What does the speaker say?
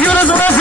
Figuras